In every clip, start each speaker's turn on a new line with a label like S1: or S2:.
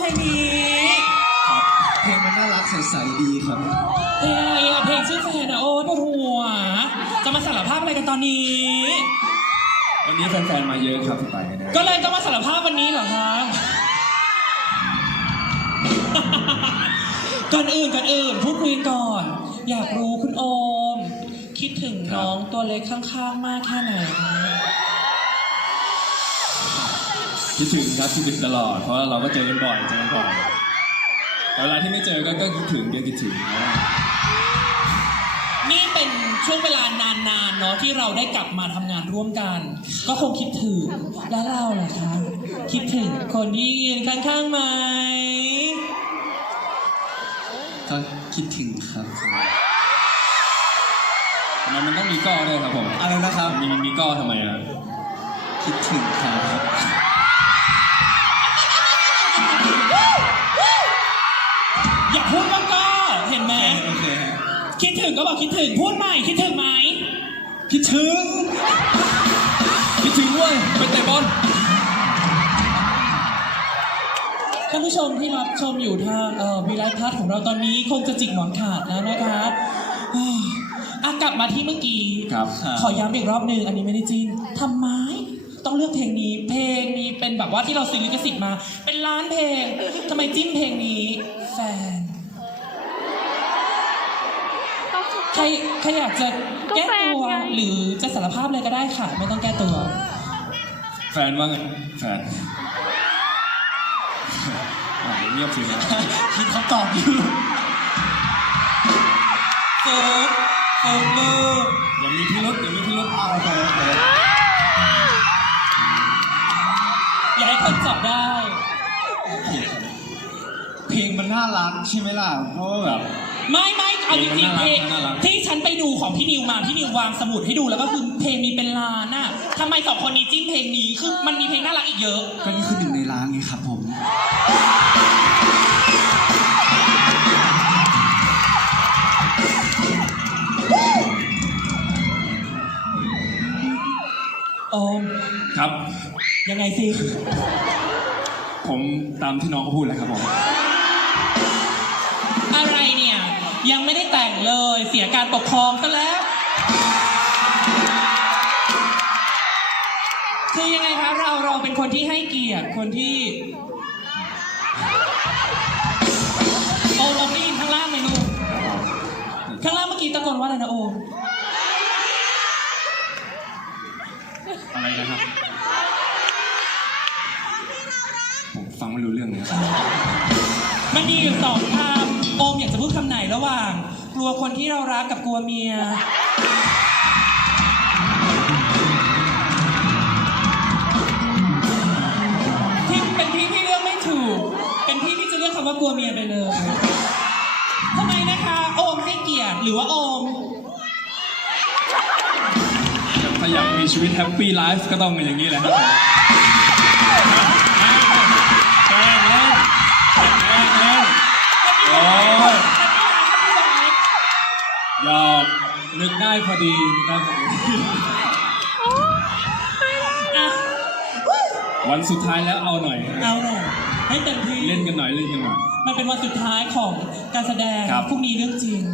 S1: ลงนี้
S2: ครับเพลงมันน่ารักใสๆดีครับ
S1: เพลงอะไรอะเพลงชื่อแฟนอะโอ้ปวดหัวจะมาสารภาพอะไรกันตอนนี้
S2: วันนี้แฟนๆมาเยอะครับพี่ไปเนี่ย
S1: ก็เลยต้องมาสารภาพวันนี้เหรอคะก่อนอื่นพูดคุยก่อนอยากรู้คุณโอมคิดถึงน้องตัวเล็กข้างๆมากแค่ไหน
S2: คิดถึงครับคิดถึงตลอดเพราะเราก็เจอกันบ่อยแต่เวลาที่ไม่เจอก็คิดถึงเดี๋ยวคิดถึง
S1: นี่เป็นช่วงเวลานานๆเนาะที่เราได้กลับมาทำงานร่วมกันก็คงคิดถึงแล้วเราล่ะคะคิดถึงคนที่ยืนข้างๆไหม
S2: ก็คิดถึงครับมันต้องมีก้อด้วยครับผมอะไรนะครับมีก้อทำไมอ่ะคิดถึงครับ
S1: อย่าพูดว่าก็เห็นไหมคิดถึงก็บอกคิดถึงพูดใหม่คิดถึงไหม
S2: คิดถึงด้วยไปเตะบอล
S1: ท่านผู้ชมที่รับชมอยู่ทางวีไลฟ์พัทของเราตอนนี้คงจะจิกหมอนขาดแล้วนะคะกลับมาที่เมื่อกี้ขอย้ำอีกรอบหนึ่งอันนี้ไม่ได้จริงทำไมต้องเลือกเพลงนี้เป็นแบบว่าที่เราซื้อลิขสิทธิ์มาเป็นล้านเพลงทำไมจิ้มเพลงนี้แฟนใครอยากจะแก้ตัวหรือจะสารภาพอะไรก็ได้ค่ะไม่ต้องแก้ตัว
S2: แฟนว่าไงแฟนเงียบสินะคิดคำตอบอยู่
S1: เฟิร์สเลย
S2: อย่ามีพิรุธโอเค
S1: อย่าให้คนจับได้
S2: เพลงมันน่ารักใช่ไหมล่ะเพราะว่าแบบ
S1: ไม่เอาจริงๆเพลงที่ฉันไปดูของพี่นิวมาพี่นิววางสมุดให้ดูแล้วก็คือเพลงมีเป็นล้านน่ะทำไมสองคนนี้จิ้มเพลงนี้คือมันมีเพลงน่ารักอีกเยอะ
S2: ก็นี่คือหนึ่งในล้านไงครับผม
S1: โอม
S2: ครับ
S1: ยังไงสิ
S2: ผมตามที่น้องเขาพูดแหละครับผม
S1: อะไรเนี่ยยังไม่ได้แต่งเลยเสียการปกครองซะแล้วคือยังไงคะเราเป็นคนที่ให้เกียรติคนที่โอมได้ยินข้างล่างไหมลูกข้างล่างเมื่อกี้ตะโกนว่าอะไรนะโอม
S2: อะไรนะครับผมฟังไม่รู้เรื่องเลย
S1: มันมีอยู่2 คำโอมอยากจะพูดคำไหนระหว่างกลัวคนที่เรารักกับกลัวเมียที่เป็นพี่เลือกไม่ถูกเป็นพี่ที่จะเลือกคำว่ากลัวเมียไปเลยทำไมนะคะโอมให้เกียรติหรือว่าโอม
S2: ถ้าอยากมีชีวิตแฮปปี้ไลฟ์ก็ต้องอย่างนี้แหละครับแกล้งเล่นโอ้ยหยอกนึกได้พอดีวันสุดท้ายแล้วเอาหน่อย
S1: ให้เต็มที่
S2: เล่นกันหน่อย
S1: มันเป็นวันสุดท้ายของการแสดงพรุ่งนี้เรื่องจริง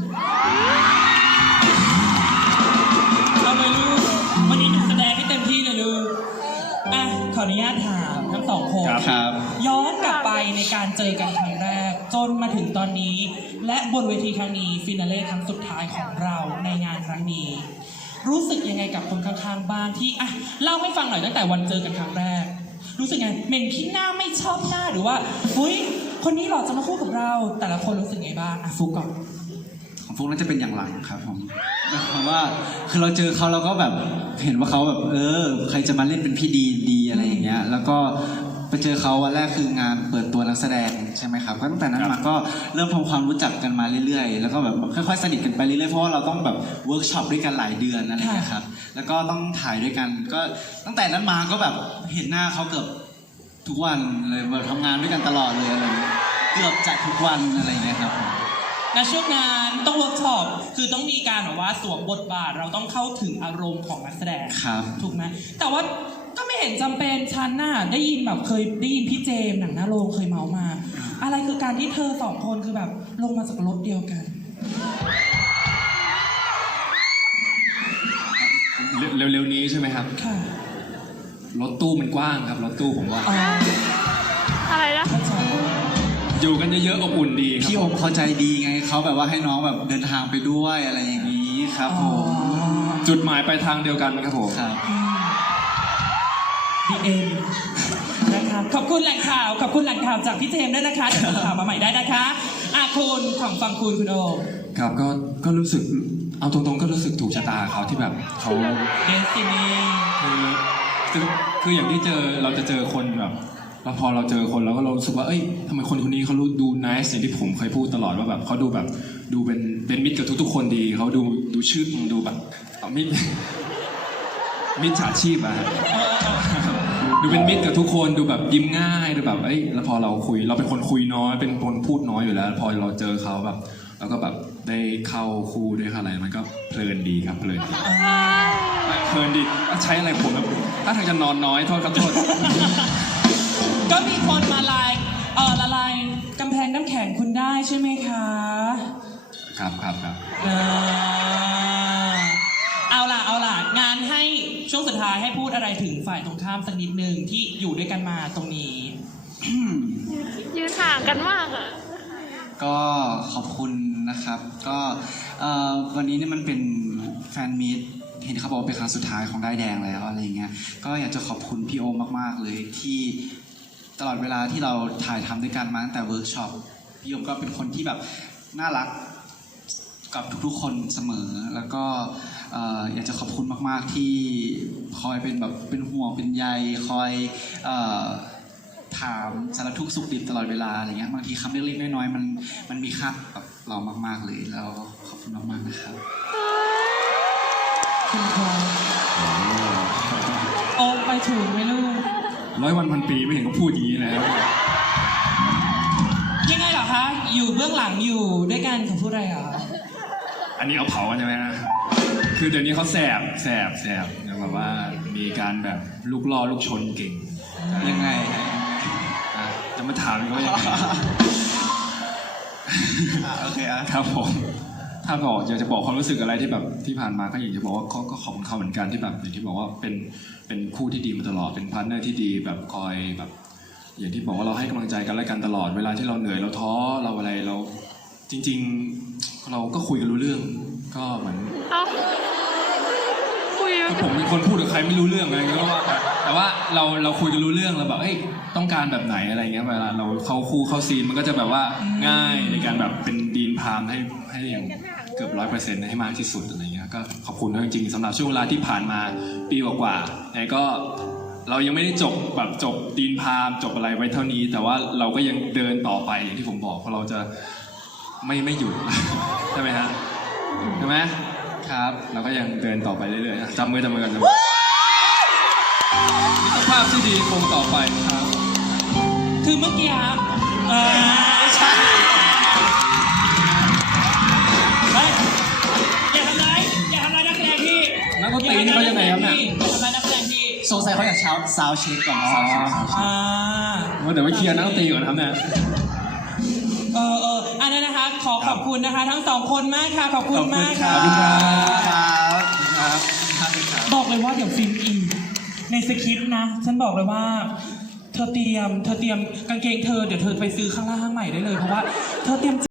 S1: เอาไปลูกวันนี้หนูแสดงให้เต็มที่เลยลูกขออนุญาตถามทั้ง2 คนย้อนกลับไปในการเจอกันครั้งแรกจนมาถึงตอนนี้และบนเวทีครั้งนี้ฟินาเล่ครั้งสุดท้ายของเราในงานครั้งนี้รู้สึกยังไงกับคนข้างๆบ้างที่เล่าให้ฟังหน่อยตั้งแต่วันเจอกันครั้งแรกรู้สึกไงเหม็นขี้หน้าไม่ชอบหน้าหรือว่าเฮ้ยคนนี้หล่อจะมาคู่กับเราแต่ละคนรู้สึกไงบ้างฟุกก่อน
S3: ของฟุกน่าจะเป็นอย่างหลังครับผมเพราะว่าคือเราเจอเขาเราก็แบบเห็นว่าเขาแบบใครจะมาเล่นเป็นพี่ดีอะไรอย่างเงี้ยแล้วก็ไปเจอเขาวันแรกคืองานเปิดตัวนักแสดงใช่ไหมครับก็ตั้งแต่นั้นมาก็เริ่มทำความรู้จักกันมาเรื่อยๆแล้วก็แบบค่อยๆสนิทกันไปเรื่อยๆเพราะว่าเราต้องแบบเวิร์กช็อปด้วยกันหลายเดือนอะไรอย่างเงี้ยครับแล้วก็ต้องถ่ายด้วยกันก็ตั้งแต่นั้นมาก็แบบเห็นหน้าเขาเกือบทุกวันเลยแบบทำงานด้วยกันตลอดเลยอะไรเกือบจะทุกวันอะไรอย่างเงี้ยครับ
S1: และช่วงนั้นต้องเวิร์กช็อปคือต้องมีการแบบว่าสวมบทบาทเราต้องเข้าถึงอารมณ์ของนักแสดงถูกไหมแต่ว่าก็ไม่เห็นห็นจำเป็นฉันน่ะได้ยินแบบเคยได้ยินพี่เจมส์หนังหน้าโรงเคยเมามา อะไรคือการที่เธอสองคนคือแบบลงมาจากรถเดียวกัน
S2: เร็วๆนี้ใช่ไหมครับ
S1: ค่ะ
S2: รถตู้มันกว้างครับรถตู้ผมว่า
S1: อ๋อ
S4: อะไรนะ
S1: เข้าใจ
S2: อยู่กันเยอะๆอบอุ่นดีครับ
S3: พี่โอมเขาใจดีไงเขาแบบว่าให้น้องแบบเดินทางไปด้วยอะไรอย่างนี้ครับผม
S2: จุดหมายปลายทางเดียวกันครับผม
S3: ครับ
S1: ดีเอ็มนะคะขอบคุณแหล่งข่าวขอบคุณแหล่งข่าวจากพี่เจมส์ด้วยนะคะเดี๋ยวส่งข่าวมาใหม่ได้นะคะคุณของฟังคุณโอม
S2: ครับก็รู้สึกเอาตรงๆก็รู้สึกถูกชะตาเขาที่แบบเขา
S1: เดสตินี
S2: คืออย่างที่เราจะเจอคนแบบแล้วพอเราเจอคนเราก็เรารู้สึกว่าเอ้ยทำไมคนนี้เขาดูน่าสอย่างที่ผมเคยพูดตลอดว่าแบบเขาดูแบบดูเป็นมิตรกับทุกๆคนดีเขาดูชื่อดูแบบมิตรฉาชีพอะฮะดูเป็นมิตรกับทุกคนดูแบบยิ้มง่ายดูแบบเอ้ยแล้วพอเราคุยเราเป็นคนคุยน้อยเป็นคนพูดน้อยอยู่แล้ว พอเราเจอเขาแบบแล้วก็แบบได้เข้าคู่ด้วยอะไรมันก็เพลินดีครับเพลินดีเพลินดีใช้อะไรผมแบบถ้าทางจะนอนน้อยโทษครับโทษ
S1: ก็มีคนมาละลายกำแพงน้ำแข็งคุณได้ใช่ไหมคะ
S2: ครับ
S1: เอาล่ะงานให้ช่วงสุดท้ายให้พูดอะไรถึงฝ่ายตรงข้ามสักนิดนึงที่อยู่ด้วยกันมาตรงนี้
S4: ยืนห่างกันมากอะ
S3: ก็ขอบคุณนะครับก็วันนี้เนี่ยมันเป็นแฟนมีตเห็นเขาบอกว่าเป็นครั้งสุดท้ายของได้ายแดงแล้วอะไรเงี้ยก็อยากจะขอบคุณพี่โอมมากๆเลยที่ตลอดเวลาที่เราถ่ายทำด้วยกันมาตั้งแต่เวิร์กช็อปพี่โอมก็เป็นคนที่แบบน่ารักกับทุกๆคนเสมอแล้วก็อยากจะขอบคุณมากๆที่คอยเป็นแบบเป็นห่วงเป็นใยคอยถามสารทุกข์สุขดิบตลอดเวลาอะไรเงี้ยบางทีคำเล็กๆน้อยๆมันมีค่ากับเรามากๆเลยแล้วขอบคุณมากๆนะครับ
S1: คุณพอโอมไปถูกไหมลูก
S2: 100 วันพันปีไม่เห็นเขาพูดอย่างนี้เลย
S1: ยังไงเหรอคะ อยู่เบื้องหลังอยู่ด้วยกันเขาพูดอะไรเหรอ
S2: อันนี้เอาเผากันใช่ไหมนะคือเดี๋ยวนี้เขาแสบแบบว่ามีการแบบลูกล่อลูกชนเก่ง
S3: ยังไง
S2: จะมาถามเขายังไง
S3: โอเคอ่ะ
S2: ครับผมถ้าบอกอยากจะบอกความรู้สึกอะไรที่แบบที่ผ่านมาก็อยากจะบอกว่าก็ขอบคุณเขาเหมือนกันที่แบบอย่างที่บอกว่าเป็นคู่ที่ดีมาตลอดเป็นพาร์ทเนอร์ที่ดีแบบคอยแบบ อย่างที่บอกว่าเราให้กำลังใจกันและกันตลอดเวลาที่เราเหนื่อยเราท้อเราอะไรเราจริงๆเราก็คุยกันรู้เรื่องก็เหมือน
S4: เอ้าคุย
S2: คือผมเป็นคนพูดกับใครไม่รู้เรื่องอะไรก็ว่าแต่ว่าเราคุยกันรู้เรื่องเราแบบเอ้ยต้องการแบบไหนอะไรเงี้ยเวลาเราเข้าคู่เข้าซีนมันก็จะแบบว่าง่ายในการแบบเป็นดีนพามให้อย่างเกือบ100%ให้มากที่สุดอะไรเงี้ยก็ขอบคุณจริงๆสำหรับช่วงเวลาที่ผ่านมาปีกว่าๆแต่ก็เรายังไม่ได้จบดีนพามจบอะไรไว้เท่านี้ แต่ว่าเราก็ยังเดินต่อไปอย่างที่ผมบอกเพราะเราจะไม่หยุด ใช่ไหมฮะใช่ไหมครับเราก็ยังเดินต่อไปเรื่อยๆจับมือกันมิตรภาพที่ดีคงต่อไปครับ
S1: คือเมื่อกี้ใช่อย่าทำร้ายนักแสดงพี่
S2: นักดนตรีนี่เขายังไงครับเนี่ย
S1: อย่าทำร้ายนักแสดงพี่
S3: สงสัยเขาอยากซาวด์เช็คก่อนซาวด์เช็ค
S2: ว่าเดี๋ยวไปเคลียร์นักดนตรีก่อนครับเนี่ย
S1: อันนั้นนะคะขอบคุณนะคะ ทั้งสองคนมากค่ะขอบคุณมากค่ะ
S2: ขอบคุณครับ
S1: บอกเลยว่าเดี๋ยวฟิล์มอีกในสคริปต์นะ ฉันบอกเลยว่า เธอเตรียมกางเกงเธอเดี๋ยวเธอไปซื้อข้างล่างใหม่ได้เลยเพราะว่าเธอเตรียม